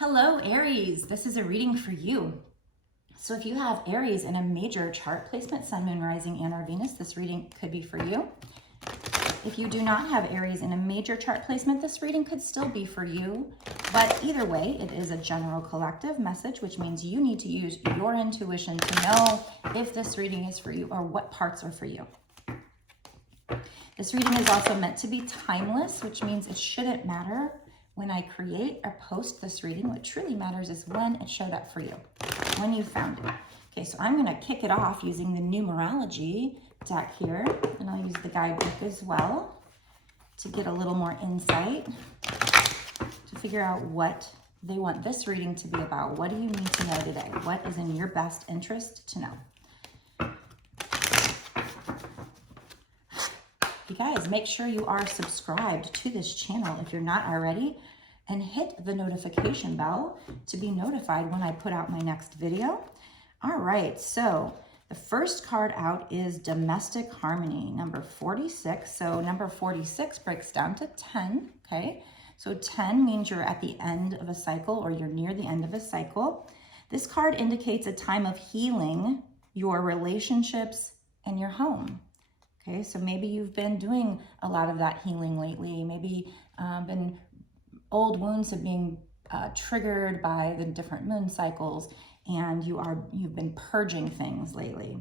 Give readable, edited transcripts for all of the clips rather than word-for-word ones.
Hello, Aries. This is a reading for you. So if you have Aries in a major chart placement, Sun, Moon, Rising, and or Venus, this reading could be for you. If you do not have Aries in a major chart placement, this reading could still be for you. But either way, it is a general collective message, which means you need to use your intuition to know if this reading is for you or what parts are for you. This reading is also meant to be timeless, which means it shouldn't matter when I create or post this reading. What truly matters is when it showed up for you, when you found it. Okay, so I'm going to kick it off using the numerology deck here, and I'll use the guidebook as well to get a little more insight, to figure out what they want this reading to be about. What do you need to know today? What is in your best interest to know? You guys, make sure you are subscribed to this channel if you're not already, and hit the notification bell to be notified when I put out my next video. All right, so the first card out is Domestic Harmony, number 46. So number 46 breaks down to 10, okay? So 10 means you're at the end of a cycle, or you're near the end of a cycle. This card indicates a time of healing your relationships and your home. Okay, so maybe you've been doing a lot of that healing lately. Maybe been old wounds have been triggered by the different moon cycles, and you've been purging things lately.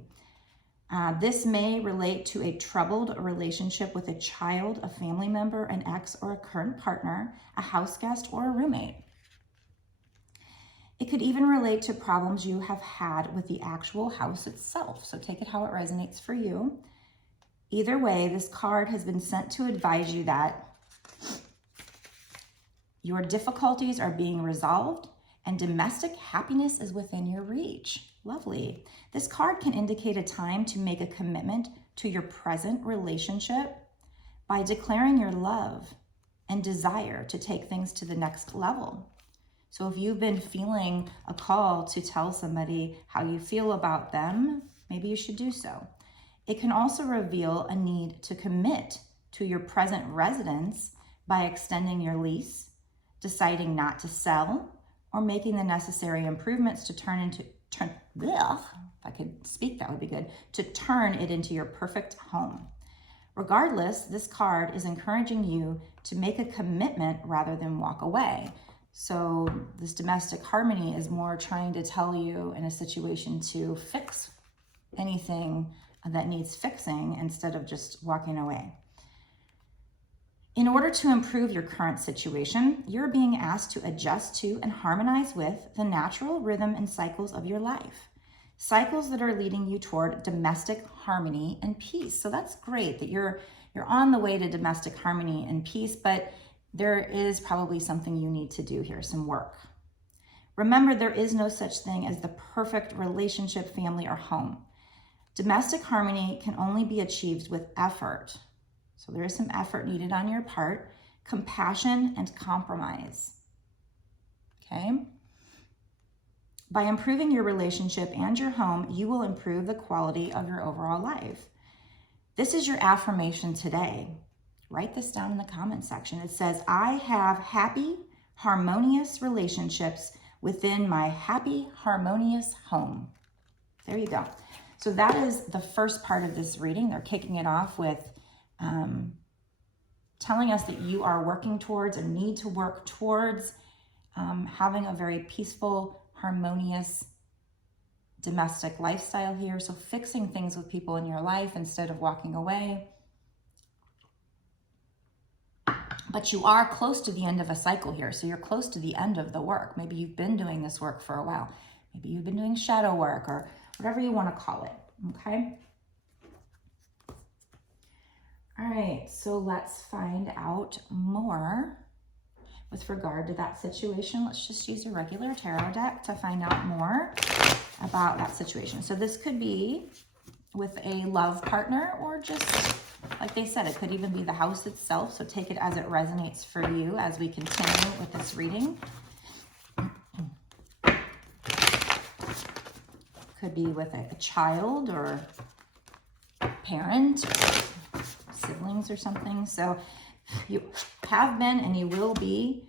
This may relate to a troubled relationship with a child, a family member, an ex, or a current partner, a house guest, or a roommate. It could even relate to problems you have had with the actual house itself. So take it how it resonates for you. Either way, this card has been sent to advise you that your difficulties are being resolved and domestic happiness is within your reach. Lovely. This card can indicate a time to make a commitment to your present relationship by declaring your love and desire to take things to the next level. So if you've been feeling a call to tell somebody how you feel about them, maybe you should do so. It can also reveal a need to commit to your present residence by extending your lease, deciding not to sell, or making the necessary improvements to turn it into your perfect home. Regardless, this card is encouraging you to make a commitment rather than walk away. So this domestic harmony is more trying to tell you in a situation to fix anything that needs fixing instead of just walking away. In order to improve your current situation, you're being asked to adjust to and harmonize with the natural rhythm and cycles of your life. Cycles that are leading you toward domestic harmony and peace. So that's great that you're on the way to domestic harmony and peace, but there is probably something you need to do here, some work. Remember, there is no such thing as the perfect relationship, family, or home. Domestic harmony can only be achieved with effort. So there is some effort needed on your part, compassion, and compromise. Okay? By improving your relationship and your home, you will improve the quality of your overall life. This is your affirmation today. Write this down in the comment section. It says, I have happy, harmonious relationships within my happy, harmonious home. There you go. So that is the first part of this reading. They're kicking it off with telling us that you are working towards and need to work towards having a very peaceful, harmonious domestic lifestyle here. So fixing things with people in your life instead of walking away. But you are close to the end of a cycle here. So you're close to the end of the work. Maybe you've been doing this work for a while. Maybe you've been doing shadow work or whatever you want to call it, okay? All right, so let's find out more with regard to that situation. Let's just use a regular tarot deck to find out more about that situation. So this could be with a love partner, or just, like they said, it could even be the house itself. So take it as it resonates for you as we continue with this reading. Could be with a child or parent, or siblings or something. So you have been and you will be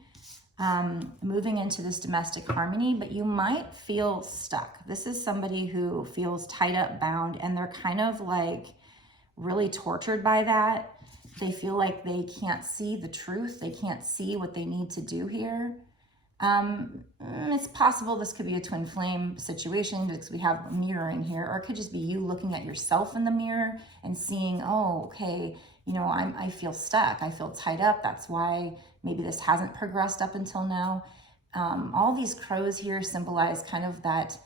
moving into this domestic harmony, but you might feel stuck. This is somebody who feels tied up, bound, and they're kind of like really tortured by that. They feel like they can't see the truth. They can't see what they need to do here. It's possible this could be a twin flame situation because we have mirroring here, or it could just be you looking at yourself in the mirror and seeing, oh, okay, you know, I feel stuck. I feel tied up. That's why maybe this hasn't progressed up until now. All these crows here symbolize kind of that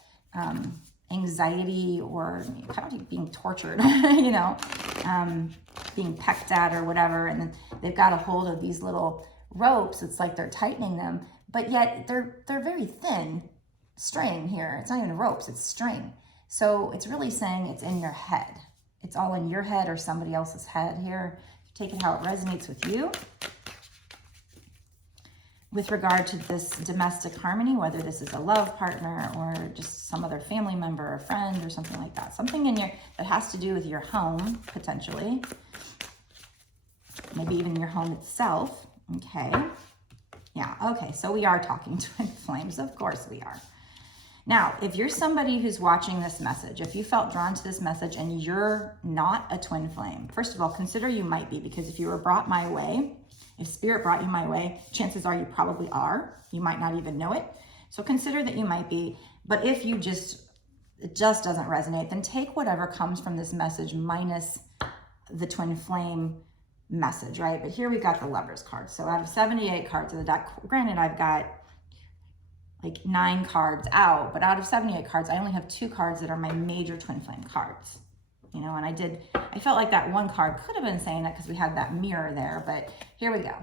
anxiety or kind of being tortured, you know, being pecked at or whatever. And then they've got a hold of these little ropes. It's like they're tightening them, but yet they're very thin string here. It's not even ropes, it's string. So it's really saying it's in your head. It's all in your head or somebody else's head here. Take it how it resonates with you. With regard to this domestic harmony, whether this is a love partner or just some other family member or friend or something like that. Something in your that has to do with your home, potentially. Maybe even your home itself. Okay. Yeah, okay, so we are talking twin flames. Of course we are. Now, if you're somebody who's watching this message, if you felt drawn to this message and you're not a twin flame, first of all, consider you might be, because if you were brought my way, if spirit brought you my way, chances are you probably are. You might not even know it. So consider that you might be. But if you it just doesn't resonate, then take whatever comes from this message minus the twin flame message, right? But here we got the Lovers card. So out of 78 cards of the deck, granted I've got like 9 cards out, but out of 78 cards, I only have 2 cards that are my major twin flame cards. You know, and I felt like that one card could have been saying that because we had that mirror there, but here we go.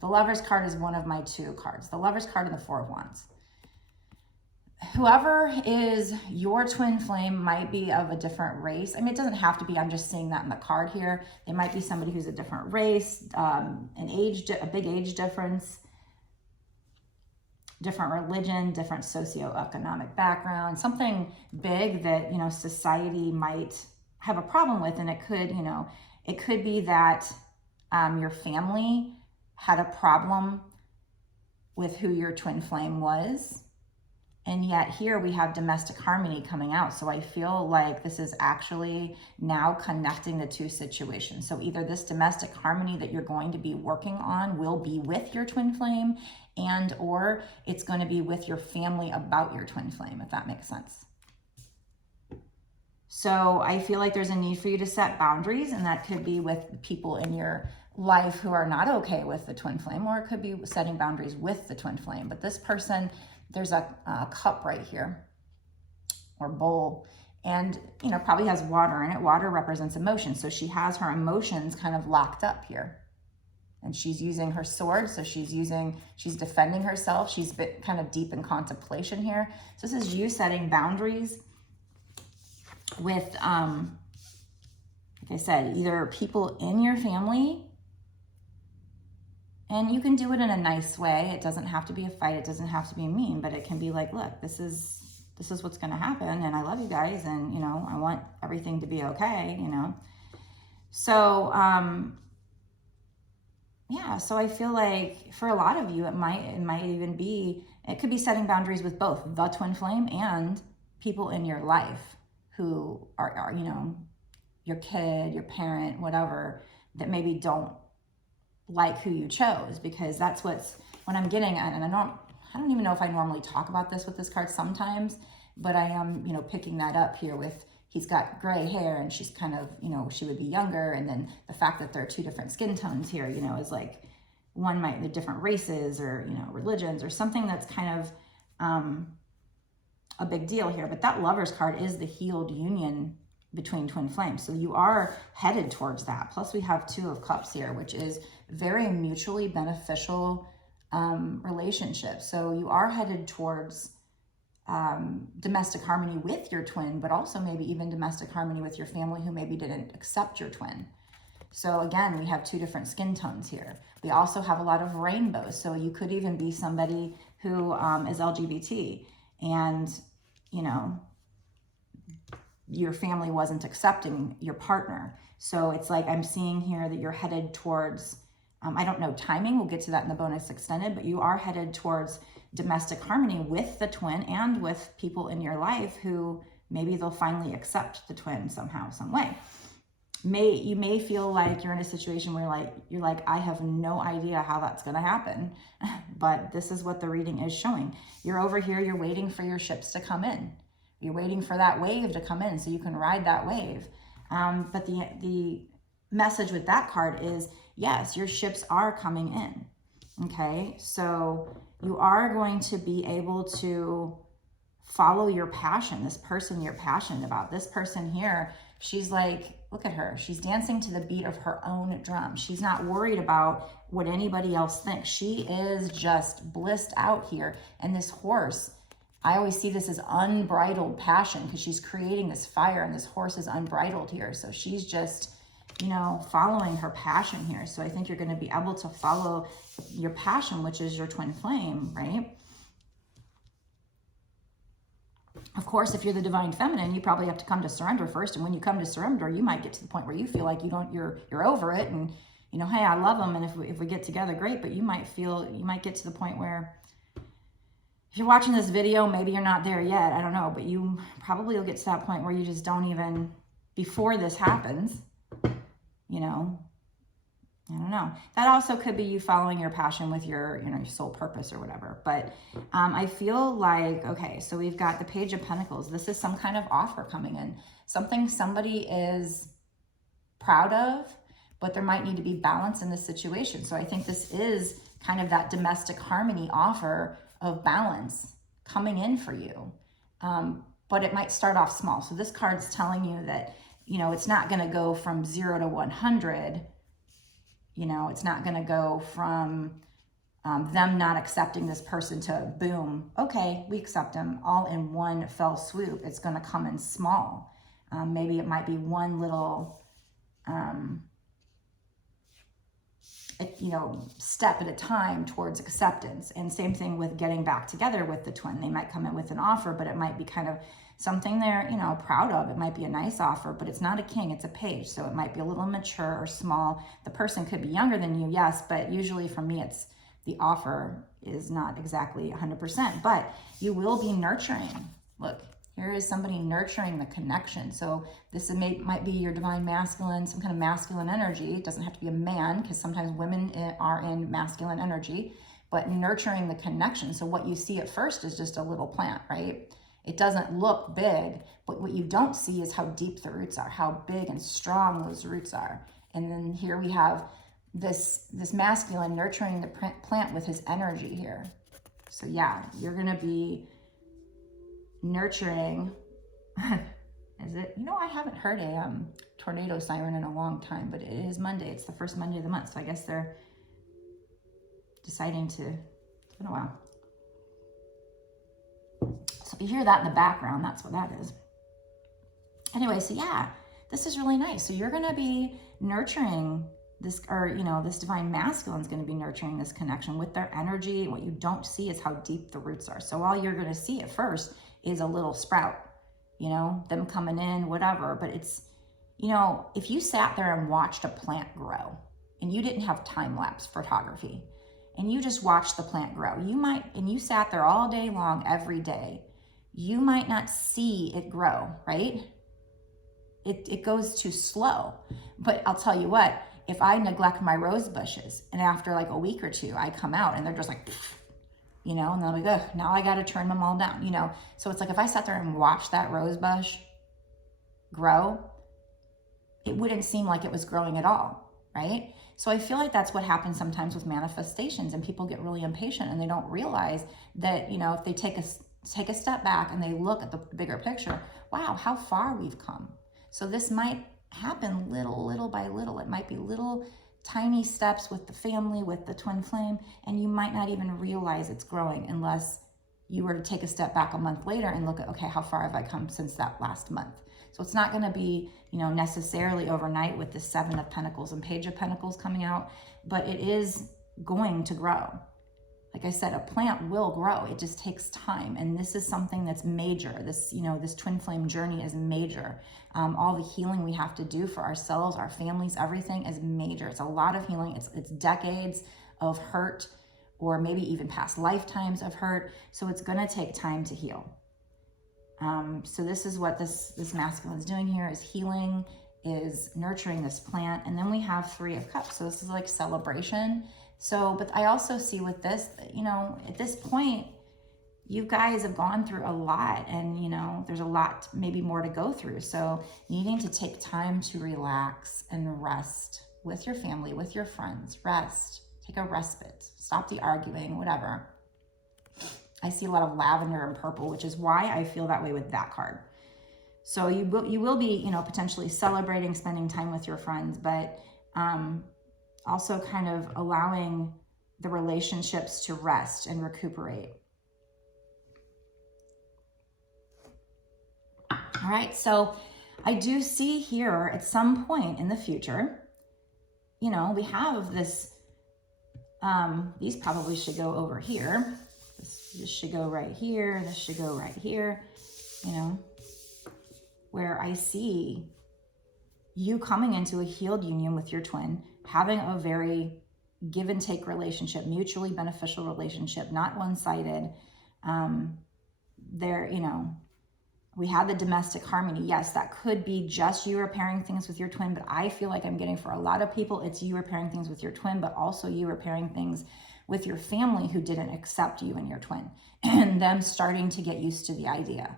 The Lovers card is one of my 2 cards. The Lovers card and the Four of Wands. Whoever is your twin flame might be of a different race. I mean, it doesn't have to be, I'm just seeing that in the card here. They might be somebody who's a different race, a big age difference, different religion, different socioeconomic background, something big that, you know, society might have a problem with. And it could, you know, it could be that your family had a problem with who your twin flame was. And yet here we have domestic harmony coming out. So I feel like this is actually now connecting the 2 situations. So either this domestic harmony that you're going to be working on will be with your twin flame, and or it's going to be with your family about your twin flame, if that makes sense. So I feel like there's a need for you to set boundaries, and that could be with people in your life who are not okay with the twin flame, or it could be setting boundaries with the twin flame. But this person, there's a cup right here, or bowl, and, you know, probably has water in it. Water represents emotion. So she has her emotions kind of locked up here. And she's using her sword. So she's defending herself. She's been kind of deep in contemplation here. So this is you setting boundaries with, like I said, either people in your family, and you can do it in a nice way. It doesn't have to be a fight. It doesn't have to be mean, but it can be like, look, this is what's going to happen. And I love you guys. And, you know, I want everything to be okay, you know? So, yeah, so I feel like for a lot of you, it might even be, it could be setting boundaries with both the twin flame and people in your life who are, you know, your kid, your parent, whatever, that maybe don't like who you chose, because that's what I'm getting at. And I don't even know if I normally talk about this with this card sometimes, but I am, you know, picking that up here with, he's got gray hair and she's kind of, you know, she would be younger. And then the fact that there are 2 different skin tones here, you know, is like one might, the different races or, you know, religions or something that's kind of a big deal here. But that Lovers card is the healed union between twin flames. So you are headed towards that. Plus we have 2 of Cups here, which is very mutually beneficial relationship. So you are headed towards domestic harmony with your twin, but also maybe even domestic harmony with your family who maybe didn't accept your twin. So again, we have 2 different skin tones here. We also have a lot of rainbows. So you could even be somebody who is LGBT and, you know, your family wasn't accepting your partner. So it's like I'm seeing here that you're headed towards I don't know timing. We'll get to that in the bonus extended, but you are headed towards domestic harmony with the twin and with people in your life who maybe they'll finally accept the twin somehow, some way. You may feel like you're in a situation where you're like, I have no idea how that's going to happen, but this is what the reading is showing. You're over here, you're waiting for your ships to come in. You're waiting for that wave to come in so you can ride that wave. But the message with that card is, yes, your ships are coming in. Okay, so you are going to be able to follow your passion, this person you're passionate about. This person here, she's like, look at her. She's dancing to the beat of her own drum. She's not worried about what anybody else thinks. She is just blissed out here. And this horse, I always see this as unbridled passion because she's creating this fire and this horse is unbridled here. So she's just, you know, following her passion here. So I think you're going to be able to follow your passion, which is your twin flame, right? Of course, if you're the divine feminine, you probably have to come to surrender first. And when you come to surrender, you might get to the point where you feel like you're over it. And, you know, hey, I love them. And if we get together, great. But you might get to the point where if you're watching this video, maybe you're not there yet. I don't know. But you probably will get to that point where you just don't even, before this happens, you know, I don't know. That also could be you following your passion with your, you know, your soul purpose or whatever. But I feel like, okay, so we've got the Page of Pentacles. This is some kind of offer coming in. Something somebody is proud of, but there might need to be balance in this situation. So I think this is kind of that domestic harmony offer of balance coming in for you. But it might start off small. So this card's telling you that, you know, it's not going to go from 0 to 100. You know, it's not going to go from them not accepting this person to boom, okay, we accept them all in one fell swoop. It's going to come in small. Maybe it might be one little, you know, step at a time towards acceptance. And same thing with getting back together with the twin. They might come in with an offer, but it might be kind of something they're, you know, proud of. It might be a nice offer, but it's not a king, it's a page. So it might be a little mature or small. The person could be younger than you, yes, but usually for me, it's the offer is not exactly 100%, but you will be nurturing. Look, here is somebody nurturing the connection. So this might be your divine masculine, some kind of masculine energy. It doesn't have to be a man because sometimes women are in masculine energy, but nurturing the connection. So what you see at first is just a little plant, right? It doesn't look big, but what you don't see is how deep the roots are, how big and strong those roots are. And then here we have this masculine nurturing the plant with his energy here. So yeah, you're going to be nurturing. Is it? You know, I haven't heard a tornado siren in a long time, but it is Monday. It's the first Monday of the month. So I guess they're deciding to, it's been a while. So if you hear that in the background, that's what that is. Anyway, so yeah, this is really nice. So you're going to be nurturing this, or, you know, this divine masculine is going to be nurturing this connection with their energy. What you don't see is how deep the roots are. So all you're going to see at first is a little sprout, you know, them coming in, whatever. But it's, you know, if you sat there and watched a plant grow and you didn't have time-lapse photography and you just watched the plant grow, you might, and you sat there all day long, every day, you might not see it grow, right? It goes too slow. But I'll tell you what, if I neglect my rose bushes and after like a week or two, I come out and they're just like, you know, and then we go, now I got to turn them all down, you know? So it's like, if I sat there and watched that rose bush grow, it wouldn't seem like it was growing at all, right? So I feel like that's what happens sometimes with manifestations, and people get really impatient and they don't realize that, you know, if they take a step back and they look at the bigger picture, wow, how far we've come. So this might happen little by little. It might be little tiny steps with the family, with the twin flame, and you might not even realize it's growing unless you were to take a step back a month later and look at, okay, how far have I come since that last month? So it's not going to be, you know, necessarily overnight with the 7 of Pentacles and Page of Pentacles coming out, but it is going to grow. like I said, a plant will grow. It just takes time. And this is something that's major. This, this twin flame journey is major. All the healing we have to do for ourselves, our families, everything is major. It's a lot of healing. It's decades of hurt, or maybe even past lifetimes of hurt. So it's going to take time to heal. So this is what this masculine is doing here, is healing, is nurturing this plant. And then we have 3 of Cups. So this is like celebration. So, but I also see with this, at this point, you guys have gone through a lot, and, there's a lot, maybe more to go through. So needing to take time to relax and rest with your family, with your friends, rest, take a respite, stop the arguing, whatever. I see a lot of lavender and purple, which is why I feel that way with that card. So you will be, potentially celebrating, spending time with your friends, but also kind of allowing the relationships to rest and recuperate. All right, so I do see here at some point in the future, we have this, these probably should go over here. This should go right here. This should go right here, where I see you coming into a healed union with your twin, having a very give and take relationship, mutually beneficial relationship, not one-sided. We had the domestic harmony. Yes, that could be just you repairing things with your twin, but I feel like I'm getting, for a lot of people, it's you repairing things with your twin, but also you repairing things with your family who didn't accept you and your twin, and them starting to get used to the idea,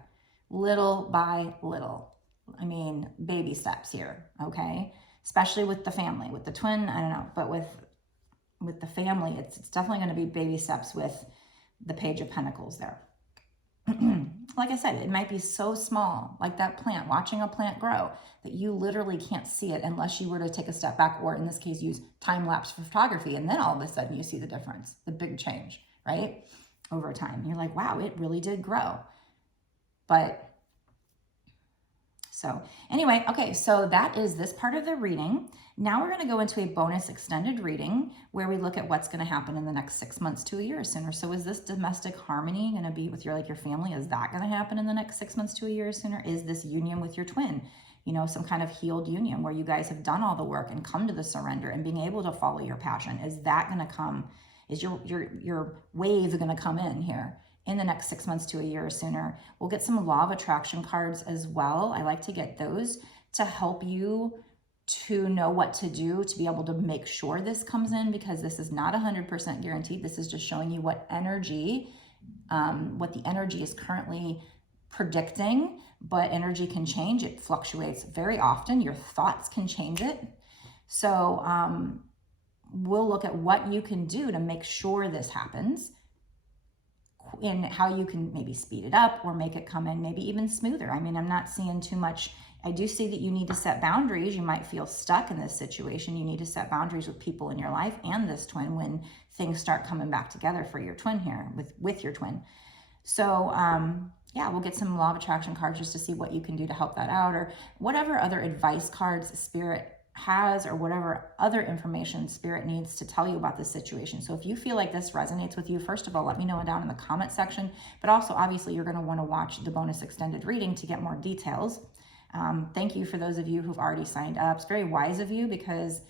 little by little. I mean, baby steps here, okay? Especially with the family. With the twin, I don't know, but with the family, it's definitely going to be baby steps with the Page of Pentacles there. Like I said, it might be so small, like that plant, watching a plant grow, that you literally can't see it unless you were to take a step back, or in this case, use time-lapse photography. And then all of a sudden you see the difference, the big change, right? Over time. You're like, wow, it really did grow. But so anyway, okay, so that is this part of the reading. Now we're going to go into a bonus extended reading where we look at what's going to happen in the next 6 months to a year or sooner. So is this domestic harmony going to be with your family? Is that going to happen in the next 6 months to a year or sooner? Is this union with your twin, some kind of healed union where you guys have done all the work and come to the surrender and being able to follow your passion? Is that going to come? Is your wave going to come in here in the next 6 months to a year or sooner? We'll get some law of attraction cards as well. I like to get those to help you to know what to do to be able to make sure this comes in, because this is not 100% guaranteed. This is just showing you what energy, what the energy is currently predicting, but energy can change. It fluctuates very often. Your thoughts can change it. So we'll look at what you can do to make sure this happens, and how you can maybe speed it up or make it come in maybe even smoother. I mean, I'm not seeing too much. I do see that you need to set boundaries. You might feel stuck in this situation. You need to set boundaries with people in your life and this twin when things start coming back together for your twin here, with your twin. So yeah, we'll get some law of attraction cards just to see what you can do to help that out, or whatever other advice cards Spirit has, or whatever other information Spirit needs to tell you about this situation. So if you feel like this resonates with you, first of all, let me know down in the comment section, but also obviously you're going to want to watch the bonus extended reading to get more details. Thank you for those of you who've already signed up. It's very wise of you, because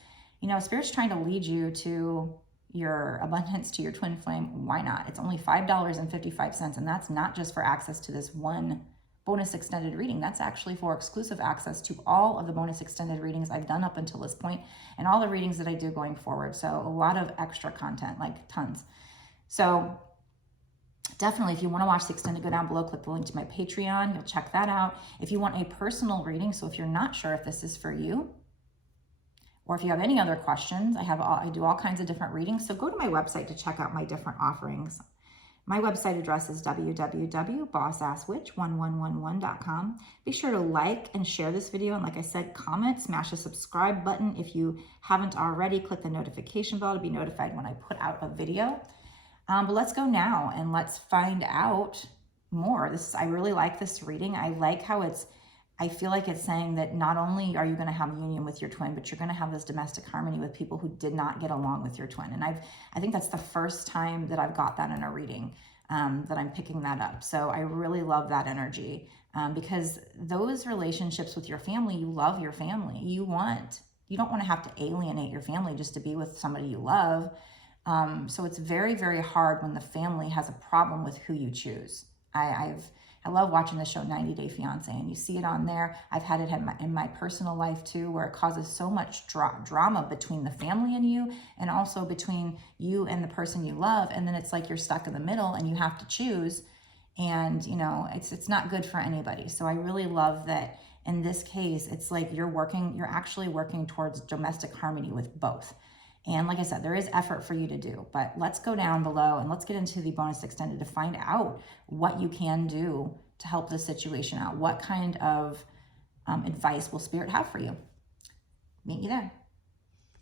Spirit's trying to lead you to your abundance, to your twin flame. Why not? It's only $5.55, and that's not just for access to this one bonus extended reading. That's actually for exclusive access to all of the bonus extended readings I've done up until this point, and all the readings that I do going forward. So a lot of extra content, like tons. So definitely, if you want to watch the extended, go down below, click the link to my Patreon. You'll check that out. If you want a personal reading, so if you're not sure if this is for you, or if you have any other questions, I do all kinds of different readings. So go to my website to check out my different offerings. My website address is www.bossasswitch1111.com. Be sure to like and share this video. And like I said, comment, smash the subscribe button. If you haven't already, click the notification bell to be notified when I put out a video. But let's go now and let's find out more. I really like this reading. I like how it's I feel like it's saying that not only are you going to have union with your twin, but you're going to have this domestic harmony with people who did not get along with your twin. And I think that's the first time that I've got that in a reading, that I'm picking that up. So I really love that energy, because those relationships with your family, you love your family. You don't want to have to alienate your family just to be with somebody you love. So it's very, very hard when the family has a problem with who you choose. I love watching the show 90 Day Fiance, and you see it on there. I've had it in my personal life too, where it causes so much drama between the family and you, and also between you and the person you love. And then it's like you're stuck in the middle and you have to choose. And you know, it's not good for anybody. So I really love that in this case, it's like you're actually working towards domestic harmony with both. And like I said, there is effort for you to do, but let's go down below and let's get into the bonus extended to find out what you can do to help this situation out. What kind of advice will Spirit have for you? Meet you there.